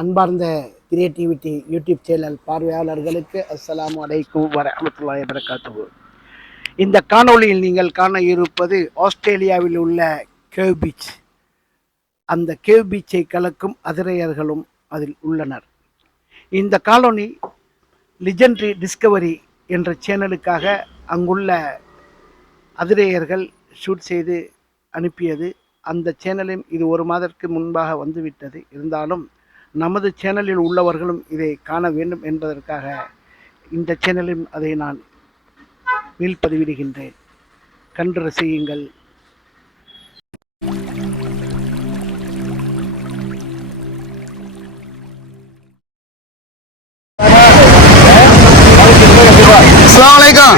அன்பார்ந்த creativity YouTube channel பார்வையாளர்களுக்கு அஸ்ஸலாமு அலைக்கும் வரஹ்மத்துல்லாஹி வரகாத்துஹு இந்த காணொளியில் நீங்கள் காண இருப்பது ஆஸ்திரேலியாவில் உள்ள கேவ் பீச் அந்த கேவ் பீச்சை கலக்கும் அதிரையர்களும் அதில் உள்ளனர். இந்த காலோனி லிஜெண்ட்ரி டிஸ்கவரி என்ற சேனலுக்காக அங்குள்ள அதிரேயர்கள் ஷூட் செய்து அனுப்பியது. அந்த சேனலின் இது ஒரு மாதத்திற்கு முன்பாக வந்துவிட்டது. இருந்தாலும் நமது சேனலில் உள்ளவர்களும் இதை காண வேண்டும் என்பதற்காக இந்த சேனலில் அதை நான் மீள்பதிவிடுகின்றேன் கண்டு ரசியுங்கள். அஸ்ஸலாமு அலைக்கும்.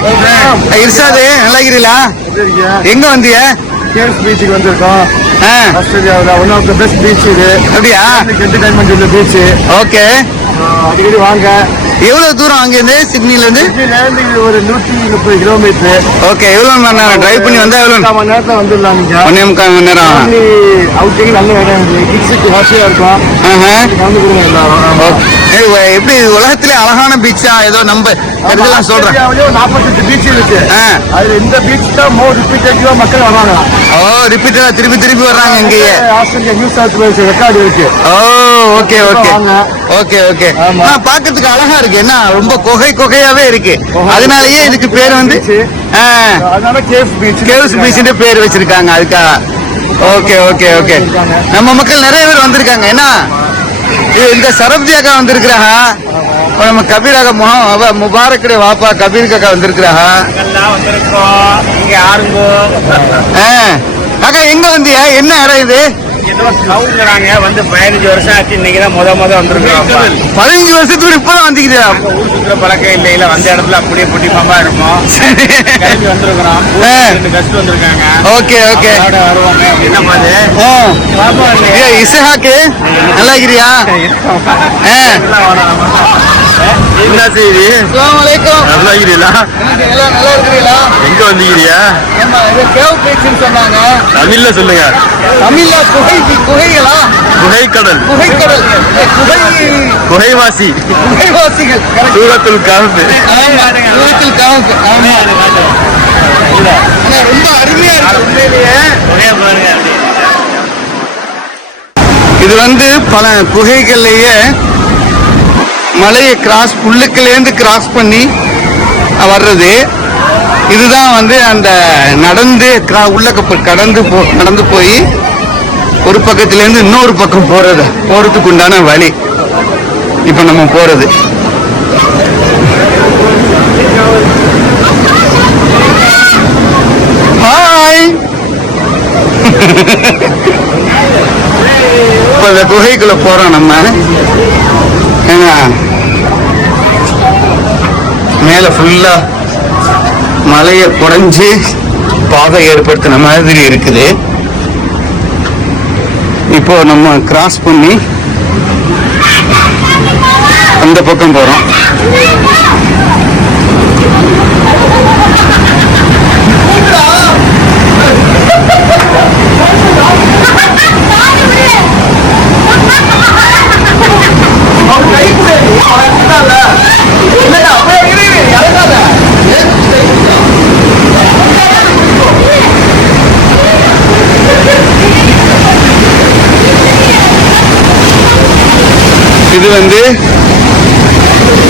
இர்ஷாது நல்லா இருக்கிறீங்களா எங்க வந்தீங்க கேம்ஸ் பீச்சுக்கு வந்திருக்கோம். ஆஸ்திரேலியாவில் one of the best beach இது. அப்படியா? என்டர்டைன்மெண்ட் உள்ள பீச் ஓகே. அடிக்கடி வாங்க. எவ்வளவு தூரம் அங்கிருந்து சிட்னில இருந்து ஒரு நூற்றி முப்பது கிலோமீட்டர் ஓகே எவ்வளவு மணி நேரம்? டிரைவ் பண்ணி வந்தா எவ்வளவு? மணி நேரத்தில் வந்துடலாம் நீங்க ஒன்னே முக்கால் மணி நேரம். அவுட்டிங் நல்ல இடம் கிட்ஸுக்கு வசதியாக இருக்கும். கலந்து கொடுங்க எல்லாரும். எப்படி உலகத்திலே அழகான பீச்சா ஏதோ நம்ம தெரிஞ்சலாம் சொல்றேன். நாற்பத்தெட்டு பீச் இருக்கு. அதுல இந்த பீச் தான் மோர் ரிப்பீட்டேட்டிவா மக்கள் வராங்க ஓ ரிப்பீட்டடா திருப்பி திருப்பி வர்றாங்க இங்கேயே. Australia New South Wales record இருக்கு. Oh okay okay. Okay okay ஆமா. ஆ, பார்க்கிறதுக்கு அழகா இருக்கு. என்ன ரொம்ப குகை குகையாவே இருக்கு. அதனாலயே இதுக்கு பேர் வந்து அதனால கேவ்ஸ் பீச் கேவ்ஸ் பீச்னு பேர் வச்சிருக்காங்க அதுக்காக. ஓகே ஓகே ஓகே நம்ம மக்கள் நிறைய பேர் வந்திருக்காங்க. என்ன இந்த சரப்தியாக்கா வந்திருக்கிறாங்க நம்ம கபீர் அக்கா முகம் முபாரக்குடைய வாப்பா கபீர் காக்கா வந்திருக்கிறாங்க வந்திருக்கோம் இங்க. அக்கா எங்க வந்தியா? என்ன இடம் இது? ஏதோ ஸ்கவுங்கிறாங்க வந்து பதினஞ்சு வருஷம் ஆச்சு. இன்னைக்கு தான் முத முத வந்திருக்கோம் பதினஞ்சு வருஷத்துக்கு இப்பதான் வந்திருக்கியா ஊர் சுற்றுற பழக்கம் இல்லை இல்ல வந்த இடத்துல அப்படியே புட்டிமாம்பா இருப்போம். கிளம்பி வந்திருக்கிறோம். ரெண்டு கஷ்டம் வந்திருக்காங்க. Okay okay. வருவாங்க என்ன. ஏ இசஹாக்கு நல்லா இருக்கிறியா. என்ன செய்தி? நல்லா இருக்கிறீங்களா எல்லாம் நல்லா இருக்கிறீங்களா? எங்க சொன்னாங்க. தமிழ்ல சொல்லுங்க. தமிழ்ல குகை குகைகளா? குகைக்கடல். குகைக்கடல். குகைவாசி. குகைவாசிகள். தூரத்தில் காவுக்கு. ஆமா. ஆனா ரொம்ப அருமையா இருக்கு. உண்மையிலேயே. இது வந்து பல குகைகள்லயே மலையை கிராஸ் உள்ளுக்குலேருந்து கிராஸ் பண்ணி வர்றது. இதுதான் வந்து அந்த நடந்து கிரா- உள்ளக்க கடந்து போ நடந்து போய் ஒரு பக்கத்துலேருந்து இன்னொரு பக்கம் போகிறது போகிறதுக்கு உண்டான வழி இப்போ நம்ம போகிறது ஹாய் இப்போ இந்த குகைக்குள்ளே போகிறோம் நம்ம. ஏன்னா மேல ஃபுல்லா மலையை குறைஞ்சு பாதை ஏற்படுத்தின மாதிரி இருக்குது. இப்போ நம்ம கிராஸ் பண்ணி அந்த பக்கம் போறோம். இது வந்து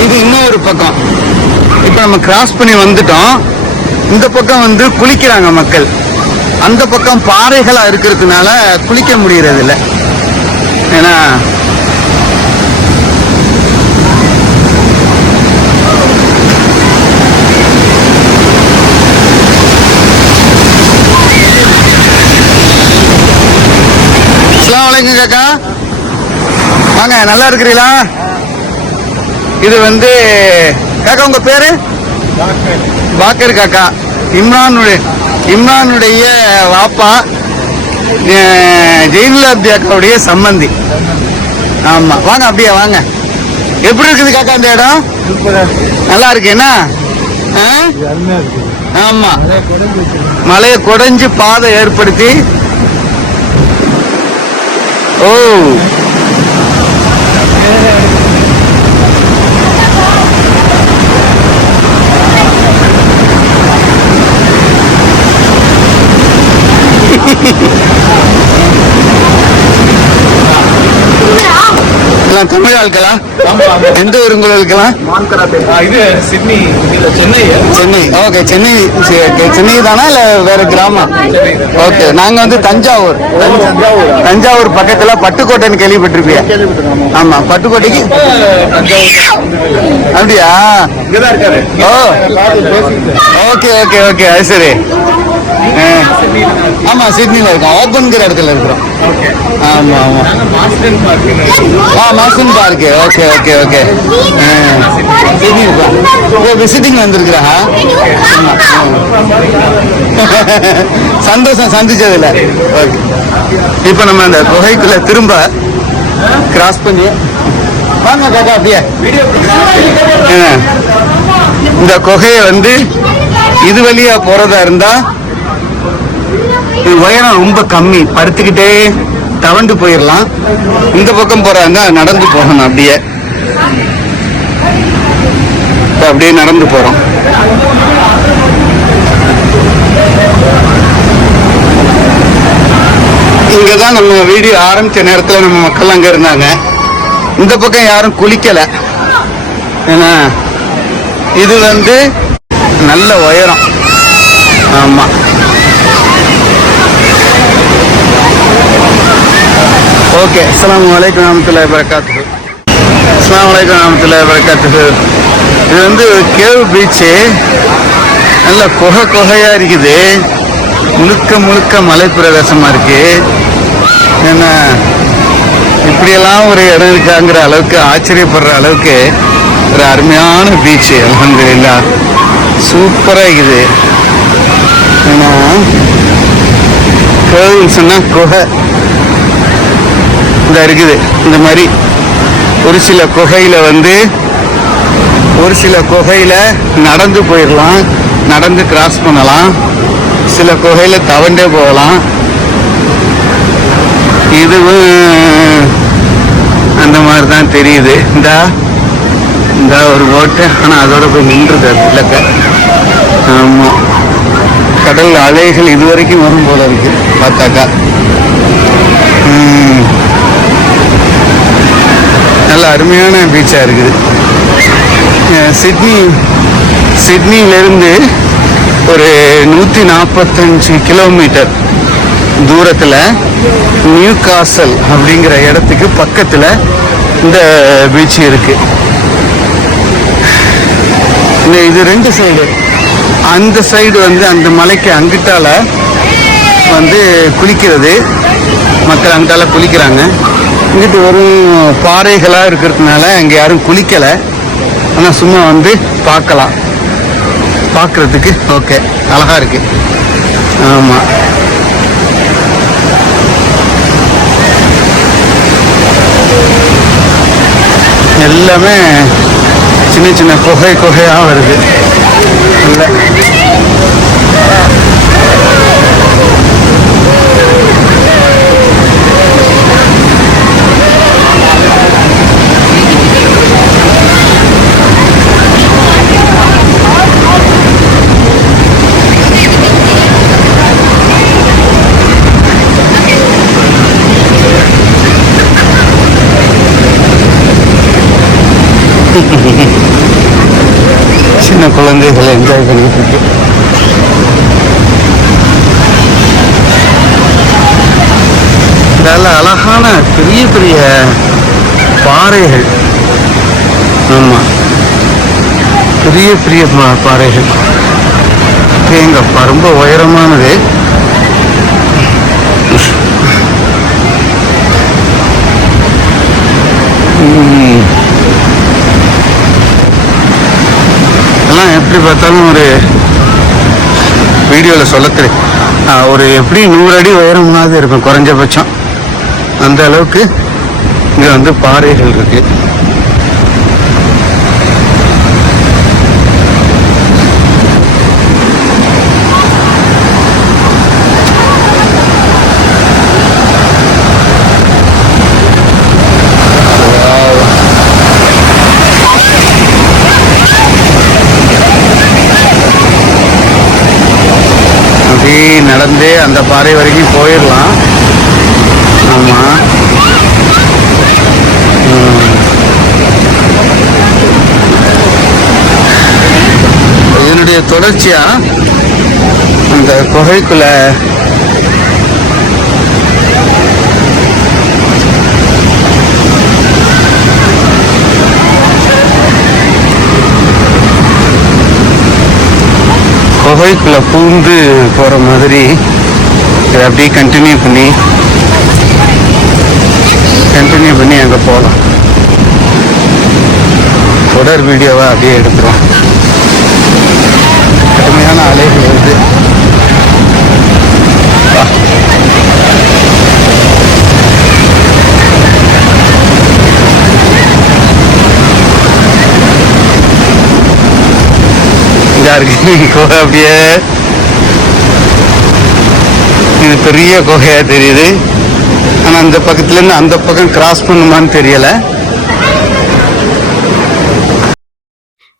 இது இன்னொரு பக்கம். இப்போ நம்ம கிராஸ் பண்ணி வந்துட்டோம். இந்த பக்கம் வந்து குளிக்கிறாங்க மக்கள். அந்த பக்கம் பாறைகளா இருக்கிறதுனால குளிக்க முடியறது இல்ல ஏன்னா அஸ்ஸலாமு அலைக்கும் காக்கா. வாங்க நல்லா இருக்கிறீங்களா? இது வந்து காக்கா உங்க பேரு? பாக்கர் காக்கா. இம்ரானுடைய இம்ரானுடைய வாப்பா அஹ், ஜெயினுலாப்தி அக்காவுடைய சம்பந்தி. ஆமா. வாங்க அப்படியே வாங்க. எப்படி இருக்குது காக்கா அந்த இடம்? நல்லா இருக்கு என்ன? ஆ? ஆமா. மலையை குடைஞ்சு பாதை ஏற்படுத்தி. ஓ. எல்லாம் தமிழ் ஆட்களா எந்த ஊர் உங்களுக்கு இது சிட்னி சென்னை. சென்னை. ஓகே சென்னை சென்னை தானா இல்ல வேற கிராமம்? ஓகே நாங்க வந்து தஞ்சாவூர். தஞ்சாவூர். பக்கத்துல பட்டுக்கோட்டைன்னு கேள்விப்பட்டிருப்பீங்க. ஆமா பட்டுக்கோட்டைக்கு? அப்படியா? ஓகே ஓகே ஓகே அது சரி. ஆமா சிட்னில இருக்கோம். ஓப்பன்கிற இடத்துல இருக்கிறோம். ஆமா ஆமா. மாஸ்டன் பார்க் ஆ Marsden park okay okay okay Sydney இருக்கோம். ஓ விசிட்டிங் வந்திருக்கிறா சந்தோஷம் சந்திச்சதுல ஓகே இப்போ நம்ம அந்த குகைக்குள்ள திரும்ப கிராஸ் பண்ணி வாங்க காக்கா அப்படியே. இந்த குகையை வந்து இது வழியா போறதா இருந்தா இது உயரம் ரொம்ப கம்மி. படுத்துக்கிட்டே தவண்டு போயிடலாம் இந்த பக்கம் போறாங்க நடந்து போகணும் அப்படியே. அப்படியே நடந்து போறோம். இங்கதான் நம்ம வீடியோ ஆரம்பிச்ச நேரத்துல நம்ம மக்கள் அங்க இருந்தாங்க. இந்த பக்கம் யாரும் குளிக்கல. ஏன்னா இது வந்து நல்ல உயரம். ஆமா. ஓகே அஸ்லாம் வலைக்கம் வரமத்துல்லாஹி வரகாத்துஹு அஸ்லாம் வலைக்கம் வரமத்துல்லாஹி வரகாத்துஹு இது வந்து கேவ் பீச்சு. நல்ல குகை குகையாக இருக்குது. முழுக்க முழுக்க மலை பிரதேசமாக இருக்கு. ஏன்னா இப்படியெல்லாம் ஒரு இடம் இருக்காங்கிற அளவுக்கு ஆச்சரியப்படுற அளவுக்கு ஒரு அருமையான பீச்சு அலமதுல்லா சூப்பராக இருக்குது. ஏன்னா கோவில் சொன்னால் குகை. இந்த இருக்குது. இந்த மாதிரி ஒரு சில குகையில் வந்து ஒரு சில குகையில் நடந்து போயிடலாம் நடந்து கிராஸ் பண்ணலாம். சில குகையில் தவண்டே போகலாம். இதுவும் அந்த மாதிரி தான் தெரியுது. இந்த இந்த ஒரு போட்டு ஆனால் அதோட போய் நின்றுது இல்லைக்க ஆமாம் கடல் அலைகள் இது வரைக்கும் வரும் போல இருக்கு. பார்த்தாக்கா. நல்ல அருமையான பீச்சாக இருக்குது. சிட்னி சிட்னியிலேருந்து ஒரு நூற்றி நாற்பத்தஞ்சு கிலோமீட்டர் தூரத்தில் நியூ காசல் அப்படிங்கிற இடத்துக்கு பக்கத்தில் இந்த பீச் இருக்குது இந்த இது ரெண்டு சைடு அந்த சைடு வந்து அந்த மலைக்கு அங்கிட்டால வந்து குளிக்கிறது. மக்கள் அங்கிட்டால குளிக்கிறாங்க. இங்கிட்டு வெறும் பாறைகளாக இருக்கிறதுனால அங்கே யாரும் குளிக்கலை. ஆனால் சும்மா வந்து பார்க்கலாம். பார்க்குறதுக்கு ஓகே. அழகாக இருக்குது ஆமாம் எல்லாமே சின்ன சின்ன குகை குகையாக வருது. இல்லை. சின்ன குழந்தைகளை என்ஜாய் பண்ணிட்டு இருக்கு. நல்ல அழகான பெரிய பெரிய பாறைகள். ஆமா. பெரிய பெரிய பா- பாறைகள். எங்கப்பா ரொம்ப உயரமானது. ம். எல்லாம் எப்படி பார்த்தாலும் ஒரு வீடியோவில் சொல்லத்துரு ஒரு எப்படி நூறு அடி உயரமாவது இருக்கும் குறைஞ்சபட்சம். அந்த அளவுக்கு இங்கே வந்து பாறைகள் இருக்குது நடந்து அந்த பாறை வரைக்கும் போயிடலாம். ஆமாம் இதனுடைய தொடர்ச்சியாக அந்த குகைக்குள்ளே குகைக்குள்ள பூந்து போற மாதிரி இதை அப்படியே கண்டினியூ பண்ணி கண்டினியூ பண்ணி அங்கே போகலாம். தொடர் வீடியோவை அப்படியே எடுக்கிறோம் கடுமையான அலைகள் வந்து இதா இருக்கு குகை அப்படியே இது பெரிய குகையா தெரியுது ஆனால் அந்த பக்கத்துலேருந்து அந்த பக்கம் கிராஸ் பண்ணுமான்னு தெரியல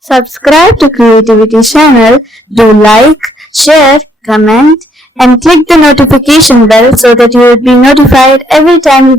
Subscribe to Creativity channel, do like, share, comment and click the notification bell so that you will be notified every time we